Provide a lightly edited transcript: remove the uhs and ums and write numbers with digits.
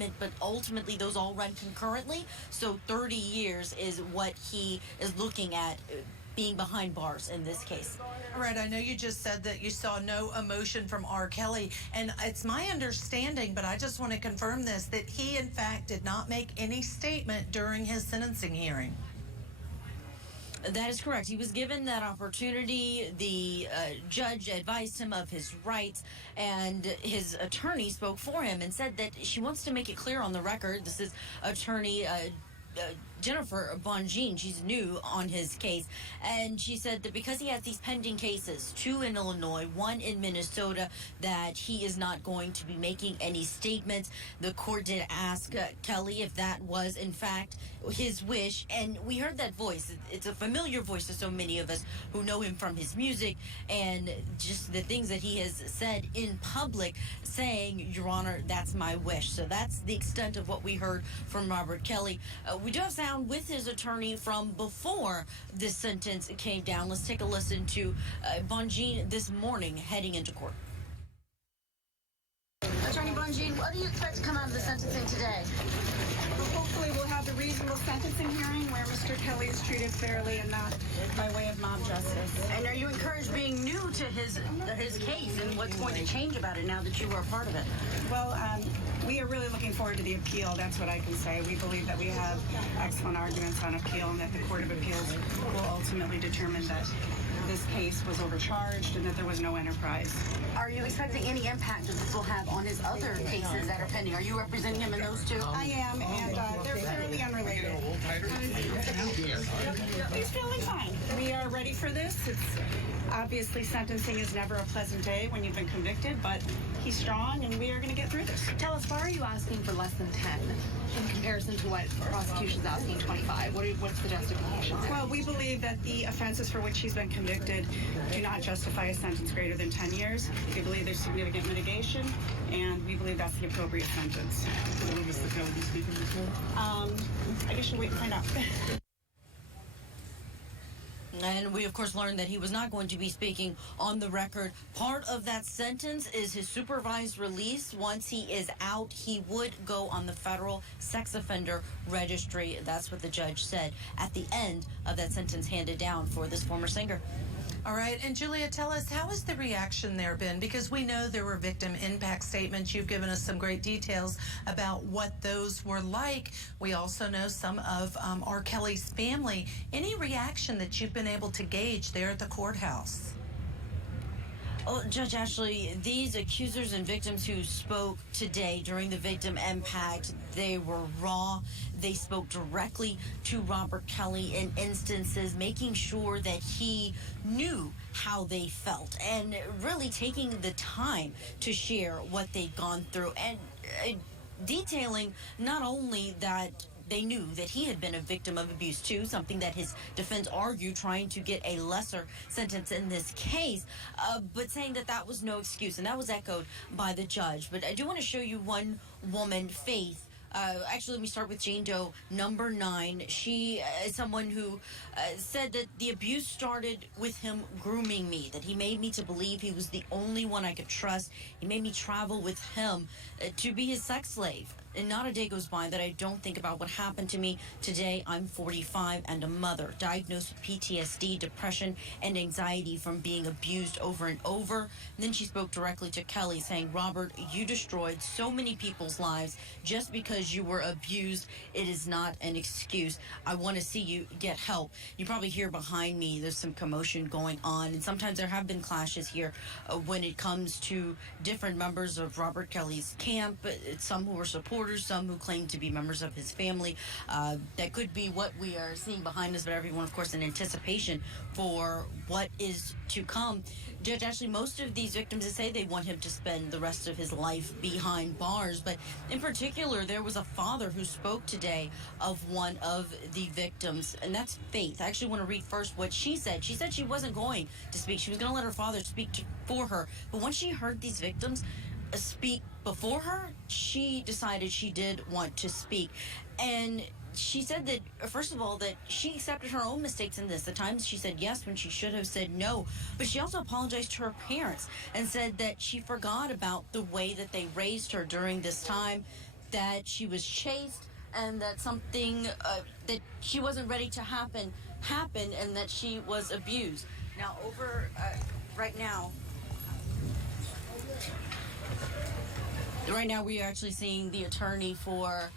indictment, but ultimately those all run concurrently. So 30 years is what he is looking at being behind bars in this case. All right, I know you just said that you saw no emotion from R. Kelly, and it's my understanding, but I just want to confirm this, that he, in fact, did not make any statement during his sentencing hearing. That is correct. He was given that opportunity. The judge advised him of his rights, and his attorney spoke for him and said that she wants to make it clear on the record. This is attorney Jennifer Bonjean. She's new on his case, and she said that because he has these pending cases, 2 in Illinois, 1 in Minnesota, that he is not going to be making any statements. The court did ask Kelly if that was in fact his wish, and we heard that voice. It's a familiar voice to so many of us who know him from his music and just the things that he has said in public, saying, Your Honor, that's my wish. So that's the extent of what we heard from Robert Kelly. We do have sound with his attorney from before this sentence came down. Let's take a listen to Bonjean this morning heading into court. Attorney Bonjean, what do you expect to come out of the sentencing today? Well, hopefully we'll have a reasonable sentencing hearing where Mr. Kelly is treated fairly and not by way of mob justice. And are you encouraged, being new to his case, and what's going to change about it now that you were a part of it? Well, we are really looking forward to the appeal. That's what I can say. We believe that we have excellent arguments on appeal and that the Court of Appeals will ultimately determine that this case was overcharged and that there was no enterprise. Are you expecting any impact that this will have on his other cases that are pending? Are you representing him in those two? I am, and they're fairly unrelated. He's feeling fine. We are ready for this. It's obviously sentencing is never a pleasant day when you've been convicted, but he's strong, and we are going to get through this. Tell us, why are you asking for less than 10 in comparison to what the prosecution's asking 25? What's the justification there? Well, we believe that the offenses for which he's been convicted do not justify a sentence greater than 10 years. We believe there's significant mitigation, and we believe that's the appropriate sentence. Will Mr. Kelly be speaking before? I guess you'll wait and find out. And we, of course, learned that he was not going to be speaking on the record. Part of that sentence is his supervised release. Once he is out, he would go on the federal sex offender registry. That's what the judge said at the end of that sentence handed down for this former singer. All right, and Julia, tell us, how has the reaction there been? Because we know there were victim impact statements. You've given us some great details about what those were like. We also know some of R. Kelly's family. Any reaction that you've been able to gauge there at the courthouse? Oh, Judge Ashley, these accusers and victims who spoke today during the victim impact, they were raw. They spoke directly to Robert Kelly in instances, making sure that he knew how they felt and really taking the time to share what they'd gone through and detailing not only that they knew that he had been a victim of abuse too, something that his defense argued, trying to get a lesser sentence in this case, but saying that that was no excuse, and that was echoed by the judge. But I do want to show you one woman, Faith. Actually, let me start with Jane Doe, number 9. She is someone who said that the abuse started with him grooming me, that he made me to believe he was the only one I could trust. He made me travel with him to be his sex slave. And not a day goes by that I don't think about what happened to me. Today, I'm 45 and a mother, diagnosed with PTSD, depression, and anxiety from being abused over and over. And then she spoke directly to Kelly, saying, Robert, you destroyed so many people's lives just because you were abused. It is not an excuse. I want to see you get help. You probably hear behind me, there's some commotion going on. And sometimes there have been clashes here when it comes to different members of Robert Kelly's camp, some who were supporters, some who claim to be members of his family. That could be what we are seeing behind us, but everyone, of course, in anticipation for what is to come. Judge Ashley, most of these victims say they want him to spend the rest of his life behind bars, but in particular, there was a father who spoke today of one of the victims, and that's Faith. I actually want to read first what she said. She said she wasn't going to speak. She was going to let her father speak for her, but once she heard these victims speak before her, she decided she did want to speak. And she said that, first of all, that she accepted her own mistakes in this. The times she said yes when she should have said no. But she also apologized to her parents and said that she forgot about the way that they raised her during this time. that she was chased and that something that she wasn't ready to happen happened, and that she was abused. Now, right now, we are actually seeing the attorney for